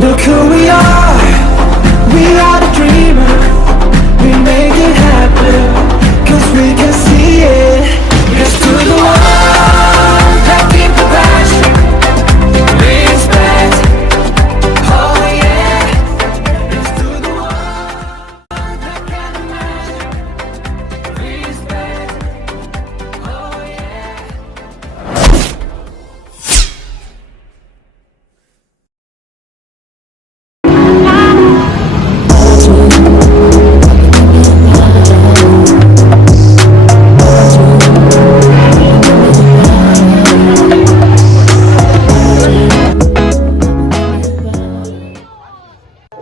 Look who we are the dreamers. We make it happen, 'cause we can see it. Here's to the one that keep the passion, respect. Oh yeah, here's to the one that can imagine, respect. Oh yeah.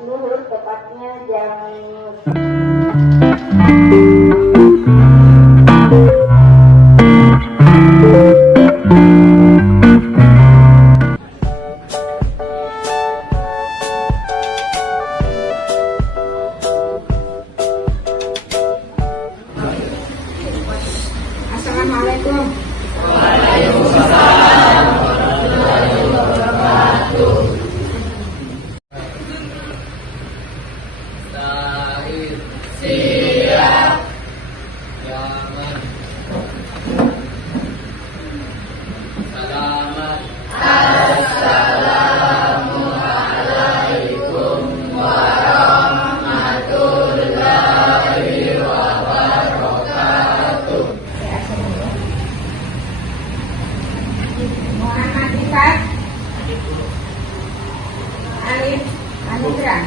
Luhur tepatnya jam Assalamualaikum. Siap. Jangan. Selamat. Assalamualaikum warahmatullahi wabarakatuh. Muhammad Ishak Alif Anugrah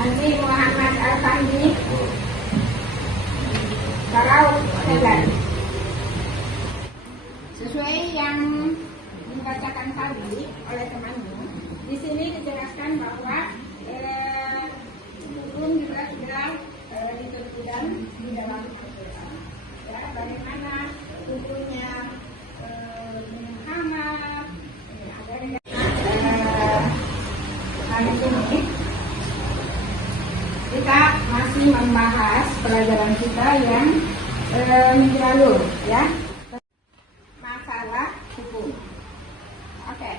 Anji Muhammad Al-Fahmi Barau Tegan. Sesuai yang dibacakan tadi oleh temanmu, di sini dijelaskan bahwa hukum jelas-jelas ditentukan di dalam Al-Quran. Ya, bagaimana hukumnya Muhammad hari ini kita masih membahas pelajaran kita yang minggu lalu, ya, masalah hukum. Oke,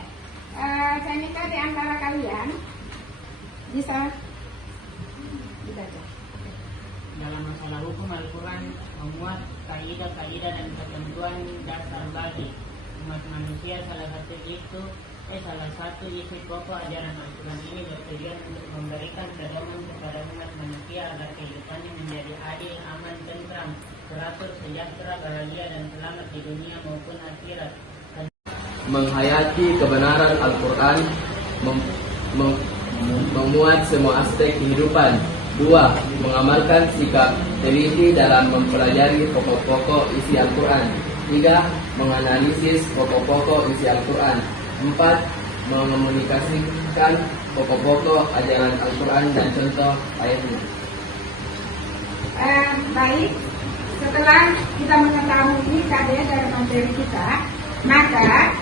saya minta di antara kalian bisa dibaca. Dalam masalah hukum, Al-Quran memuat kaidah-kaidah dan ketentuan dasar bagi umat manusia. Salah satu isi pokok ajaran Al-Quran ini bertujuan untuk memberikan pedoman kepada umat manusia agar kehidupannya menjadi adil, aman, tentram, teratur, sejahtera, bahagia, dan selamat di dunia maupun akhirat. Menghayati kebenaran Al-Quran memuat semua aspek kehidupan. 2. Mengamalkan sikap teliti dalam mempelajari pokok-pokok isi Al-Quran. 3. Menganalisis pokok-pokok isi Al-Quran. 4. Mengomunikasikan pokok-pokok ajaran Al-Quran dan contoh ayatnya. Baik, setelah kita mengetahui keadaan dalam materi kita, maka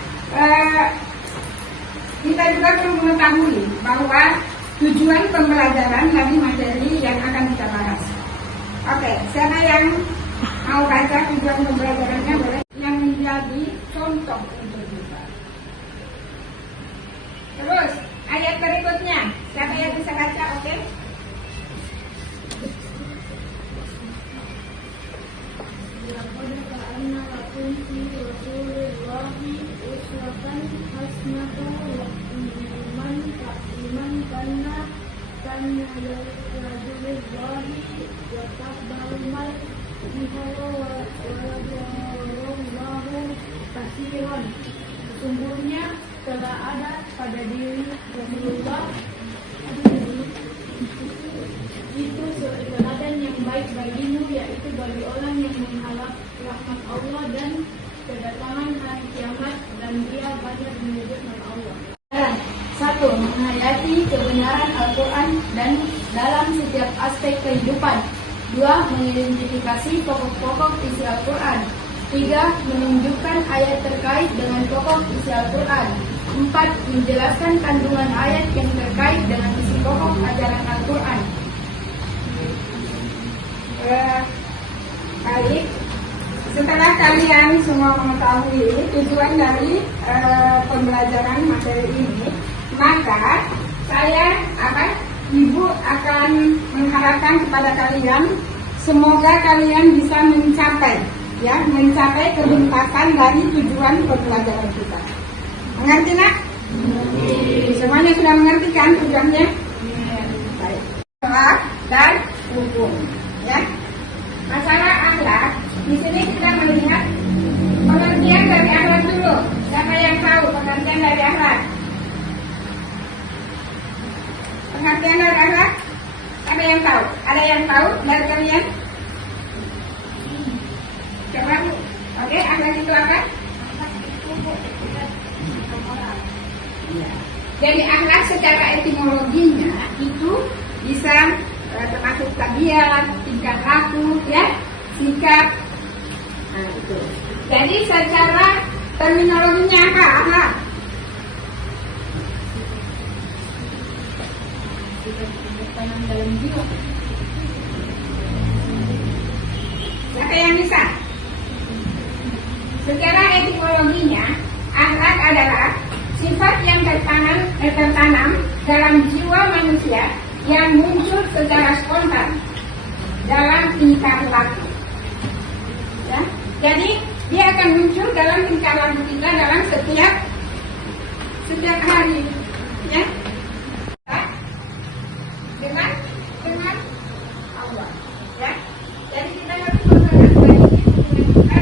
kita juga perlu mengetahui bahwa tujuan pembelajaran dari materi yang akan kita bahas. Oke, siapa yang mau baca tujuan pembelajarannya boleh, yang menjadi contoh untuk kita. Terus ayat berikutnya, siapa yang bisa baca? Oke. Sesungguhnya telah ada pada diri Rasulullah itu teladan yang baik bagimu, yaitu bagi orang yang mengharap rahmat Allah dan kedatangan hari kiamat, dan dia banyak menyebut nama Allah. 1. Menghayati kebenaran Al-Quran dan dalam setiap aspek kehidupan. 2. Mengidentifikasi pokok-pokok isi Al-Quran. 3. Menunjukkan ayat terkait dengan pokok isi Al-Quran. 4. Menjelaskan kandungan ayat yang terkait dengan isi pokok ajaran Al-Quran. Baik, Setelah kalian semua mengetahui tujuan dari pembelajaran materi ini, maka Ibu akan mengharapkan kepada kalian semoga kalian bisa mencapai ketuntasan dari tujuan pembelajaran kita. Mengerti nak? Semuanya sudah mengerti kan tujuannya? Baik. Akhlak dan hukum. Ya. Masalah akhlak, di sini kita melihat pengertian dari akhlak dulu. Siapa yang tahu pengertian dari akhlak? Pengertian dari akhlak? Siapa yang tahu? Ada yang tahu dari kalian? Coba. Oke, akhlak itu apa? Jadi akhlak secara etimologinya itu bisa termasuk tabiat, tingkah laku, ya, sikap. Nah, itu. Jadi secara terminologinya apa akhlak? Tanam dalam jiwa. Siapa yang bisa? Secara etimologinya, akhlak adalah sifat yang tertanam dalam jiwa manusia yang muncul secara spontan dalam tingkah laku. Ya, jadi dia akan muncul dalam tingkah laku kita dalam setiap hari. Ya, dengan Allah. Ya, jadi kita harus melaksanakan dengan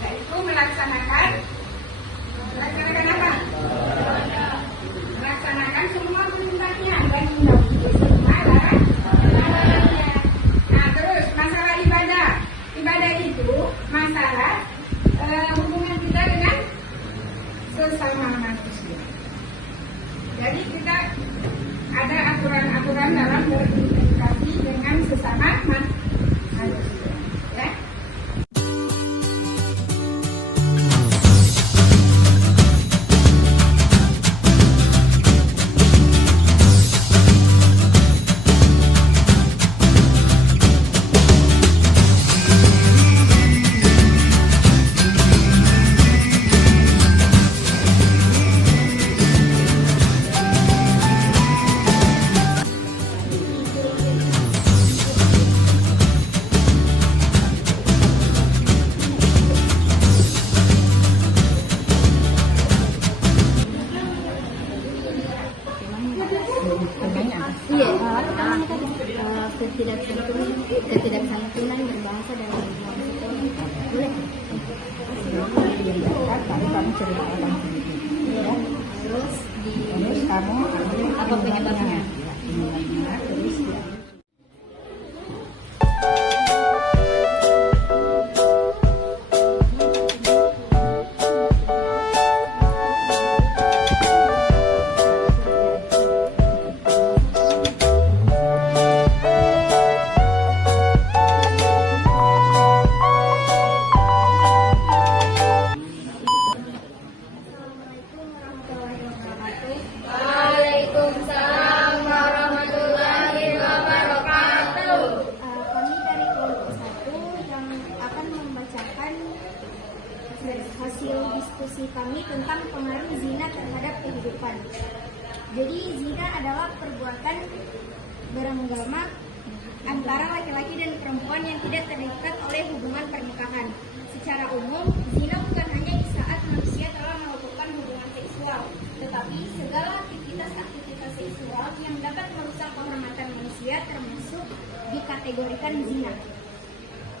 yaitu melaksanakan apa? Melaksanakan semua perintahnya dan menjauhi larangannya. Nah, terus masalah ibadah. Ibadah itu masalah hubungan kita dengan sesama manusia. Jadi kita ada aturan-aturan dalam berkomunikasi dengan sesama manusia. Ya. Ketidaksantunan berbahasa dalam boleh. Terus kamu apa penyebabnya? Hasil diskusi kami tentang pengaruh zina terhadap kehidupan. Jadi zina adalah perbuatan berenggama antara laki-laki dan perempuan yang tidak terikat oleh hubungan pernikahan. Secara umum, zina bukan hanya di saat manusia telah melakukan hubungan seksual, tetapi segala aktivitas seksual yang dapat merusak kehormatan manusia termasuk dikategorikan zina.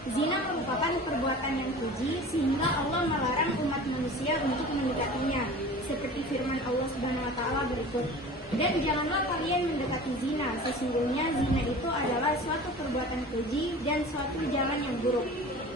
Zina merupakan perbuatan yang keji sehingga Allah melarang umat manusia untuk mendekatinya, seperti firman Allah Subhanahu wa taala berikut. Dan janganlah kalian mendekati zina, sesungguhnya zina itu adalah suatu perbuatan keji dan suatu jalan yang buruk.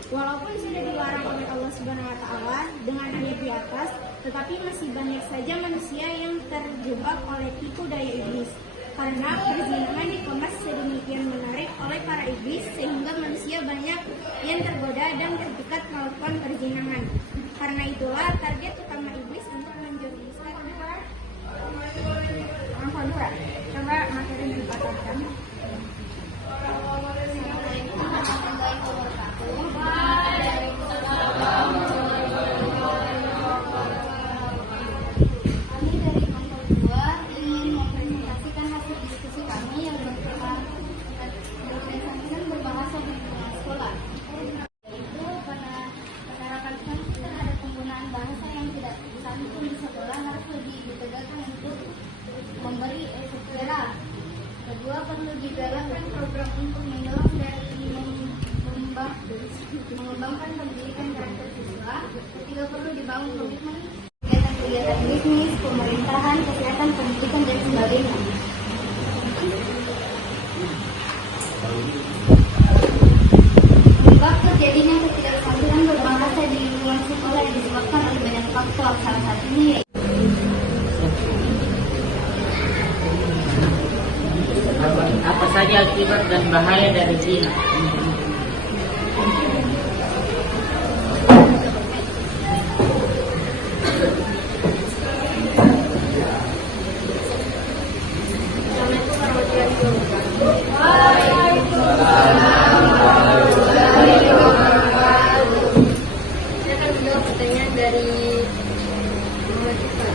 Walaupun sudah dilarang oleh Allah Subhanahu wa taala dengan ayat di atas, tetapi masih banyak saja manusia yang terjebak oleh tipu daya iblis. Karena perzinahan dikemas sedemikian menarik oleh para iblis sehingga manusia banyak yang tergoda dan terpikat melakukan perzinahan. Karena itulah target utama iblis untuk menjuruskan Coba materi dibacakan. Assalamualaikum warahmatullahi wabarakatuh. bidang bisnis, pemerintahan, kesehatan, pendidikan, dan sebagainya. Sebab terjadinya ketidakstabilan berbahasa di lingkungan sekolah yang disebabkan oleh banyak faktor, salah satunya yaitu Apa saja akibat dan bahaya dari zina? Saya akan menjawab pertanyaan dari Muhammad Iqbal.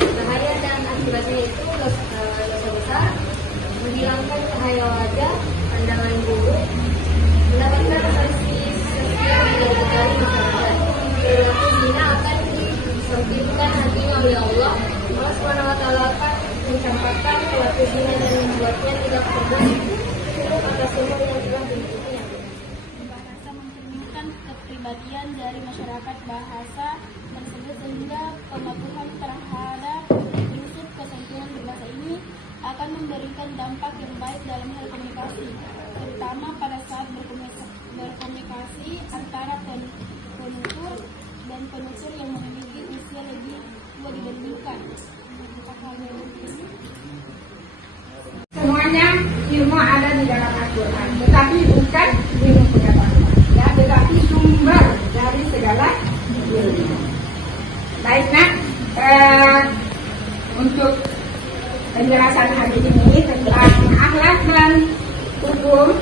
Bahaya dan akibatnya itu dosa besar, menghilangkan cahaya wajah, pandangan buruk, mendapatkan sanksi sosial yang dari masyarakat. Perilaku zina akan disempitkan hatinya oleh Allah. Allah SWT akan mencampakkan pelaku zina dan membuatnya tidak berbuat buruk atas semua yang telah dilakukannya. Bahasa mencerminkan kepribadian dari masyarakat bahasa tersebut sehingga pematuhan terhadap prinsip kesentuhan berbahasa ini akan memberikan dampak yang baik dalam hal komunikasi, terutama pada saat berkomunikasi antara penutur dan penutur yang memiliki usia lebih tua dibandingkan. Semuanya ilmu ada di dalam Al-Quran, tetapi bukan ilmu pengetahuan, ya, tetapi sumber dari segala ilmu. Baik nak, untuk penjelasan hari ini tentang akhlak dan hukum,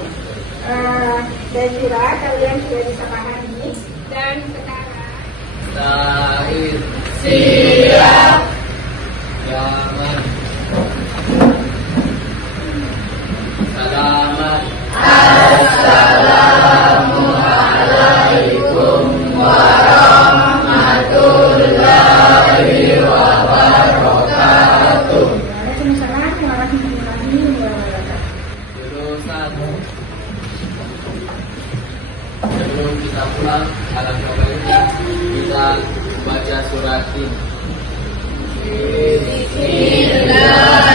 saya kira kalian sudah bisa pahami. Dan sekarang Tahir siap. Selamat. Selamat. Assalamualaikum warahmatullahi wabarakatuh. Waalaikumsalam warahmatullahi wabarakatuh. Jurusan. Sebelum kita pulang, alangkah baiknya kita baca surat ini. Bismillah.